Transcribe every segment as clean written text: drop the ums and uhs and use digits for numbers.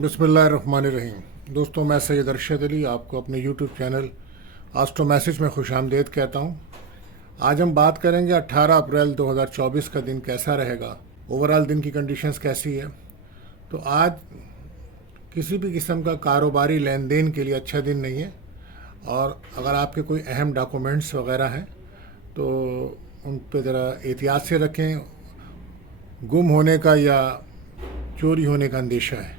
बिस्मिल्लाहिर्रहमानिर्रहीम। दोस्तों, मैं सैयद अरशद अली आपको अपने यूट्यूब चैनल आस्ट्रो मैसेज में खुशामदीद कहता हूँ। आज हम बात करेंगे 18 अप्रैल 2024 का दिन कैसा रहेगा, ओवरऑल दिन की कंडीशंस कैसी है। तो आज किसी भी किस्म का कारोबारी लेन देन के लिए अच्छा दिन नहीं है, और अगर आपके कोई अहम डॉक्यूमेंट्स वगैरह हैं तो उन पर ज़रा एहतियात से रखें। गुम होने का या चोरी होने का अंदेशा है।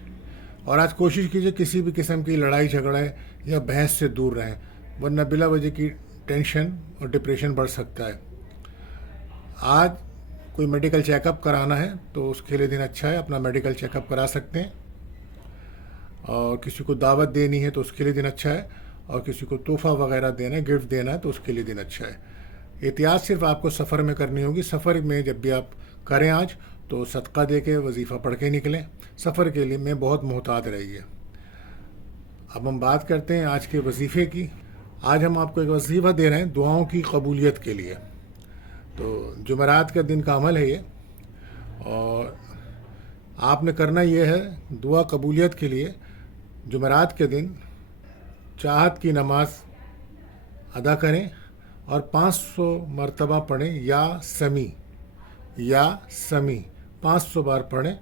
और आज कोशिश कीजिए किसी भी किस्म की लड़ाई झगड़े या बहस से दूर रहें, वरना बिला वजह की टेंशन और डिप्रेशन बढ़ सकता है। आज कोई मेडिकल चेकअप कराना है तो उसके लिए दिन अच्छा है, अपना मेडिकल चेकअप करा सकते हैं। और किसी को दावत देनी है तो उसके लिए दिन अच्छा है, और किसी को तोहफ़ा वगैरह देना है, गिफ्ट देना है तो उसके लिए दिन अच्छा है। एहतियात सिर्फ आपको सफ़र में करनी होगी। सफ़र में जब भी आप करें आज तो सदका दे के वजीफ़ा पढ़ के निकलें। सफ़र के लिए में बहुत मोहतात रहिए। अब हम बात करते हैं आज के वजीफ़े की। आज हम आपको एक वजीफ़ा दे रहे हैं दुआओं की कबूलियत के लिए। तो जुमेरात का दिन का अमल है ये, और आपने करना ये है, दुआ कबूलियत के लिए जुमेरात के दिन चाहत की नमाज अदा करें और 500 मरतबा पढ़ें या समी 500 बार पढ़ें,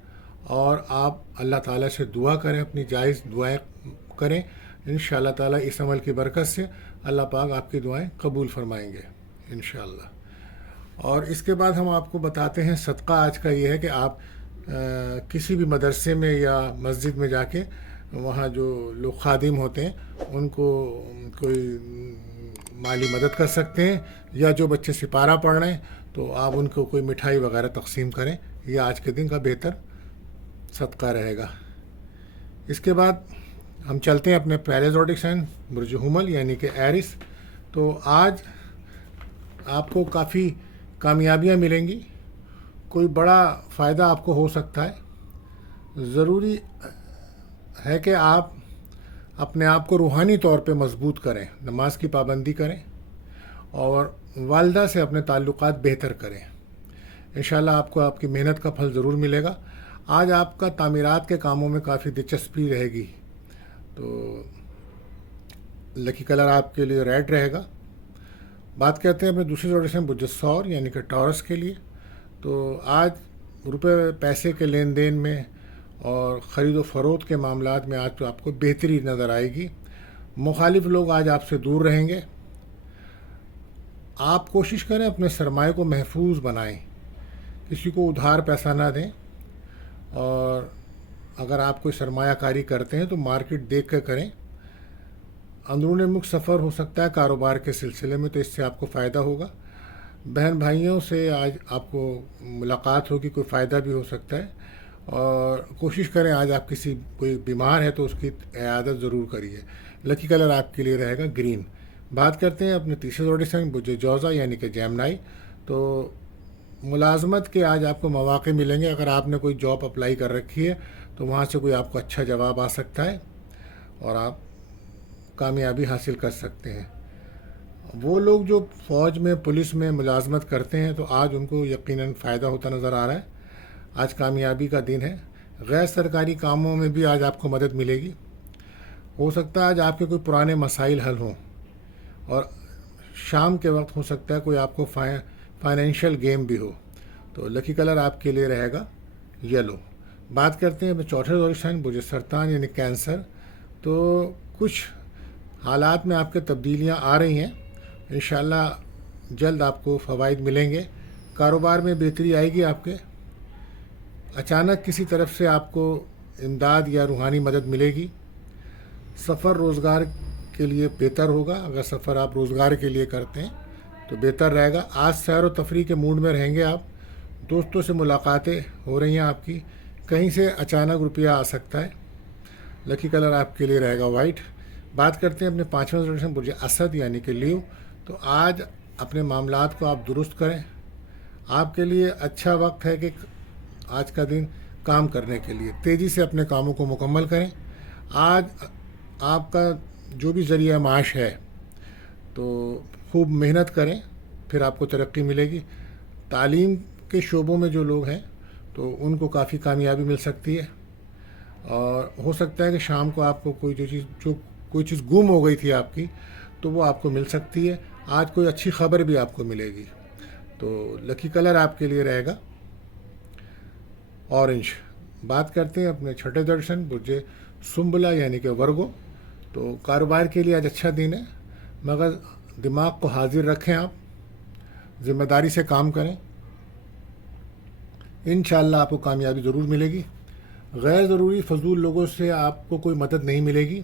और आप अल्लाह ताला से दुआ करें, अपनी जायज़ दुआएं करें। इंशाअल्लाह ताला इस अमल की बरकत से अल्लाह पाक आपकी दुआएं कबूल फरमाएंगे इंशाअल्लाह। और इसके बाद हम आपको बताते हैं सदका आज का ये है कि आप किसी भी मदरसे में या मस्जिद में जाके वहाँ जो लोग खादिम होते हैं उनको कोई माली मदद कर सकते हैं, या जो बच्चे सिपारा पढ़ रहे हैं तो आप उनको कोई मिठाई वगैरह तकसीम करें। ये आज के दिन का बेहतर सदका रहेगा। इसके बाद हम चलते हैं अपने पहले ज़ोडिक साइन बुर्ज हुमल यानी कि एरिस। तो आज आपको काफ़ी कामयाबियाँ मिलेंगी, कोई बड़ा फ़ायदा आपको हो सकता है। ज़रूरी है कि आप अपने आप को रूहानी तौर पे मजबूत करें, नमाज की पाबंदी करें और वालदा से अपने ताल्लुकात बेहतर करें। इंशाल्लाह आपको आपकी मेहनत का फल ज़रूर मिलेगा। आज आपका तामीरात के कामों में काफ़ी दिलचस्पी रहेगी, तो लकी कलर आपके लिए रेड रहेगा। बात करते हैं अपने दूसरे जोड़े से बुजस्सौर यानी कि टॉरस के लिए। तो आज रुपए पैसे के लेन देन में और ख़रीद व फ़रोख्त के मामलात में आज तो आपको बेहतरी नज़र आएगी। मुखालिफ लोग आज आपसे दूर रहेंगे। आप कोशिश करें अपने सरमाए को महफूज बनाएं, किसी को उधार पैसा ना दें, और अगर आप कोई सरमायाकारी करते हैं तो मार्केट देख कर करें। अंदरूनी मुल्क सफ़र हो सकता है कारोबार के सिलसिले में, तो इससे आपको फ़ायदा होगा। बहन भाइयों से आज आपको मुलाकात होगी, कोई फ़ायदा भी हो सकता है। और कोशिश करें आज आप कोई बीमार है तो उसकी इयादत ज़रूर करिए। लकी कलर आपके लिए रहेगा ग्रीन। बात करते हैं अपने तीसरे जोड़े से बुज जौज़ा यानी कि जैमनाई। तो मुलाजमत के आज आपको मौक़े मिलेंगे। अगर आपने कोई जॉब अप्लाई कर रखी है तो वहाँ से कोई आपको अच्छा जवाब आ सकता है और आप कामयाबी हासिल कर सकते हैं। वो लोग जो फ़ौज में पुलिस में मुलाजमत करते हैं तो आज उनको यकीनन फ़ायदा होता नज़र आ रहा है। आज कामयाबी का दिन है। गैर सरकारी कामों में भी आज आपको मदद मिलेगी। हो सकता है आज आपके कोई पुराने मसाइल हल हों, और शाम के वक्त हो सकता है कोई आपको फाइनेंशियल गेम भी हो। तो लकी कलर आपके लिए रहेगा येलो। बात करते हैं चौथे जोड़े बुर्ज सरतान यानी कैंसर। तो कुछ हालात में आपके तब्दीलियां आ रही हैं, इंशाल्लाह जल्द आपको फ़वाइद मिलेंगे। कारोबार में बेहतरी आएगी आपके। अचानक किसी तरफ से आपको इमदाद या रूहानी मदद मिलेगी। सफ़र रोज़गार के लिए बेहतर होगा। अगर सफ़र आप रोज़गार के लिए करते हैं तो बेहतर रहेगा। आज सैर व तफरी के मूड में रहेंगे आप। दोस्तों से मुलाकातें हो रही हैं आपकी। कहीं से अचानक रुपया आ सकता है। लकी कलर आपके लिए रहेगा वाइट। बात करते हैं अपने पाँचवें जोड़े बुर्ज असद यानी कि लीव। तो आज अपने मामलात को आप दुरुस्त करें। आपके लिए अच्छा वक्त है कि आज का दिन काम करने के लिए तेज़ी से अपने कामों को मुकम्मल करें। आज आपका जो भी ज़रिया माश है तो खूब मेहनत करें, फिर आपको तरक्की मिलेगी। तालीम के शोबों में जो लोग हैं तो उनको काफ़ी कामयाबी मिल सकती है। اور ہو سکتا ہے کہ شام کو آپ کو کوئی چیز گم ہو گئی تھی آپ کی، تو وہ آپ کو مل سکتی ہے۔ آج کوئی اچھی خبر بھی آپ کو ملے گی۔ تو لکی کلر آپ کے لیے رہے گا اورنج۔ بات کرتے ہیں اپنے چھٹے درشن برج سنبلا یعنی کہ ورگو۔ تو کاروبار کے لیے آج اچھا دن ہے، مگر دماغ کو حاضر رکھیں، آپ ذمہ داری سے کام کریں، انشاءاللہ آپ کو کامیابی ضرور ملے گی۔ غیر ضروری فضول لوگوں سے آپ کو کوئی مدد نہیں ملے گی،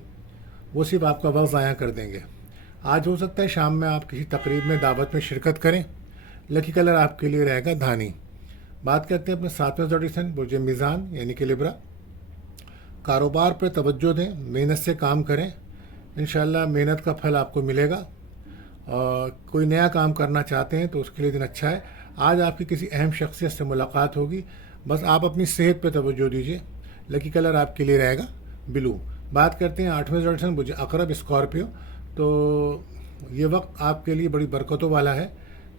وہ صرف آپ کا وقت ضائع کر دیں گے۔ آج ہو سکتا ہے شام میں آپ کسی تقریب میں دعوت میں شرکت کریں۔ لکی کلر آپ کے لیے رہے گا دھانی۔ بات کرتے ہیں اپنے 7ویں زوڈیشن برج میزان یعنی کہ لبرا۔ کاروبار پر توجہ دیں، محنت سے کام کریں، انشاءاللہ محنت کا پھل آپ کو ملے گا۔ اور کوئی نیا کام کرنا چاہتے ہیں تو اس کے لیے دن اچھا ہے۔ آج آپ کی کسی اہم شخصیت سے ملاقات ہوگی، بس آپ اپنی صحت پہ توجہ دیجیے۔ لکی کلر آپ کے لیے رہے گا بلو۔ بات کرتے ہیں 8ویں زوڈیشن برج عقرب اسکارپیو۔ تو یہ وقت آپ کے لیے بڑی برکتوں والا ہے،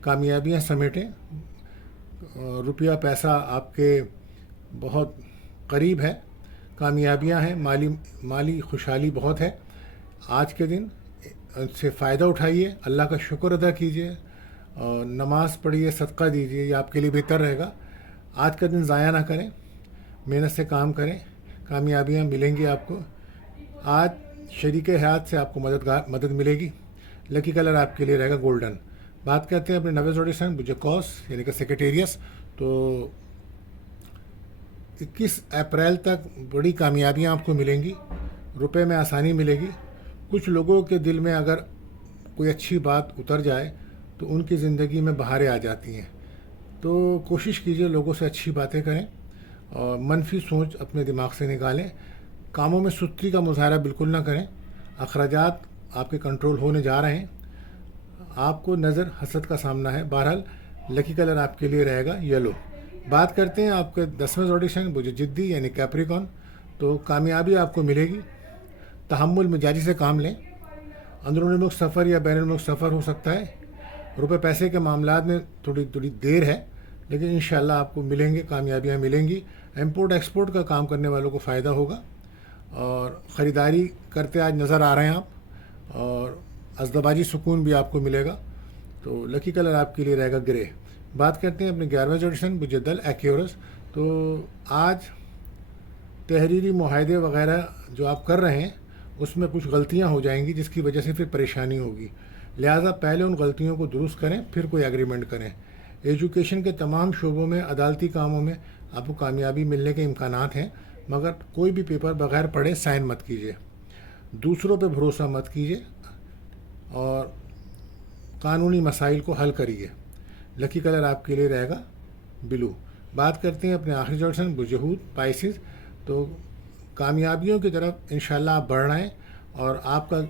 کامیابیاں سمیٹیں، روپیہ پیسہ آپ کے بہت قریب ہے، کامیابیاں ہیں، مالی خوشحالی بہت ہے۔ آج کے دن سے فائدہ اٹھائیے، اللہ کا شکر ادا کیجیے، اور نماز پڑھیے، صدقہ دیجیے، یہ آپ کے لیے بہتر رہے گا۔ آج کا دن ضائع نہ کریں، محنت سے کام کریں، کامیابیاں ملیں گی آپ کو۔ آج شریک حیات سے آپ کو مدد ملے گی۔ لکی کلر آپ کے لیے رہے گا گولڈن۔ بات کرتے ہیں اپنے 9ویں زوڈیشن برج قوس یعنی کہ سیکریٹیریس۔ تو 21 اپریل تک بڑی کامیابیاں آپ کو ملیں گی، روپے میں آسانی ملے گی۔ کچھ لوگوں کے دل میں اگر کوئی اچھی بات اتر جائے تو ان کی زندگی میں بہاریں آ جاتی ہیں۔ تو کوشش کیجیے لوگوں سے اچھی باتیں کریں اور منفی سوچ اپنے دماغ سے نکالیں۔ کاموں میں سستی کا مظاہرہ بالکل نہ کریں، اخراجات آپ کے کنٹرول ہونے جا رہے ہیں، آپ کو نظر حسد کا سامنا ہے۔ بہرحال لکی کلر آپ کے لیے رہے گا یلو۔ بات کرتے ہیں آپ کے 10ویں زوڈیشن برج جدی یعنی کیپریکون۔ تو کامیابی آپ کو ملے گی، تحمل مزاجی سے کام لیں۔ اندرونی ملک سفر یا بین الملک سفر ہو سکتا ہے، روپے پیسے کے معاملات میں تھوڑی دیر ہے، لیکن انشاءاللہ آپ کو ملیں گے، کامیابیاں ملیں گی۔ امپورٹ ایکسپورٹ کا کام کرنے والوں کو فائدہ ہوگا، اور خریداری کرتے آج نظر آ رہے ہیں آپ، اور ازدواجی سکون بھی آپ کو ملے گا۔ تو لکی کلر آپ کے لیے رہے گا گرے۔ بات کرتے ہیں اپنے 11ویں زوڈیشن برج دل ایکیورس۔ تو آج تحریری معاہدے وغیرہ جو آپ کر رہے ہیں اس میں کچھ غلطیاں ہو جائیں گی، جس کی وجہ سے پھر پریشانی ہوگی، لہٰذا پہلے ان غلطیوں کو درست کریں پھر کوئی ایگریمنٹ کریں۔ ایجوکیشن کے تمام شعبوں میں، عدالتی کاموں میں آپ کو کامیابی ملنے کے امکانات ہیں، مگر کوئی بھی پیپر بغیر پڑھے سائن مت کیجیے، دوسروں پہ بھروسہ مت کیجیے، اور قانونی مسائل کو حل کریے۔ لکی کلر آپ کے لیے رہے گا بلو۔ بات کرتے ہیں اپنے آخری زوڈیشن برج حوت پائسز۔ تو کامیابیوں کی طرف انشاءاللہ آپ بڑھ رہے ہیں، اور آپ کا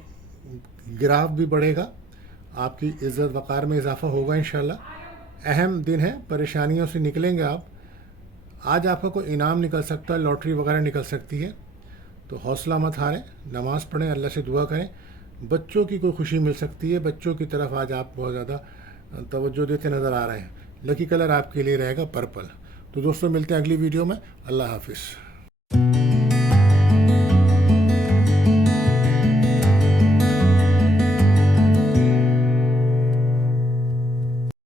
گراف بھی بڑھے گا، آپ کی عزت وقار میں اضافہ ہوگا انشاءاللہ۔ اہم دن ہے، پریشانیوں سے نکلیں گے آپ۔ آج آپ کا کوئی انعام نکل سکتا ہے، لاٹری وغیرہ نکل سکتی ہے، تو حوصلہ مت ہاریں، نماز پڑھیں، اللہ سے دعا کریں۔ بچوں کی کوئی خوشی مل سکتی ہے، بچوں کی طرف آج آپ بہت زیادہ توجہ دیتے نظر آ رہے ہیں۔ لکی کلر آپ کے لیے رہے گا پرپل۔ تو دوستوں ملتے ہیں اگلی ویڈیو میں، اللہ حافظ۔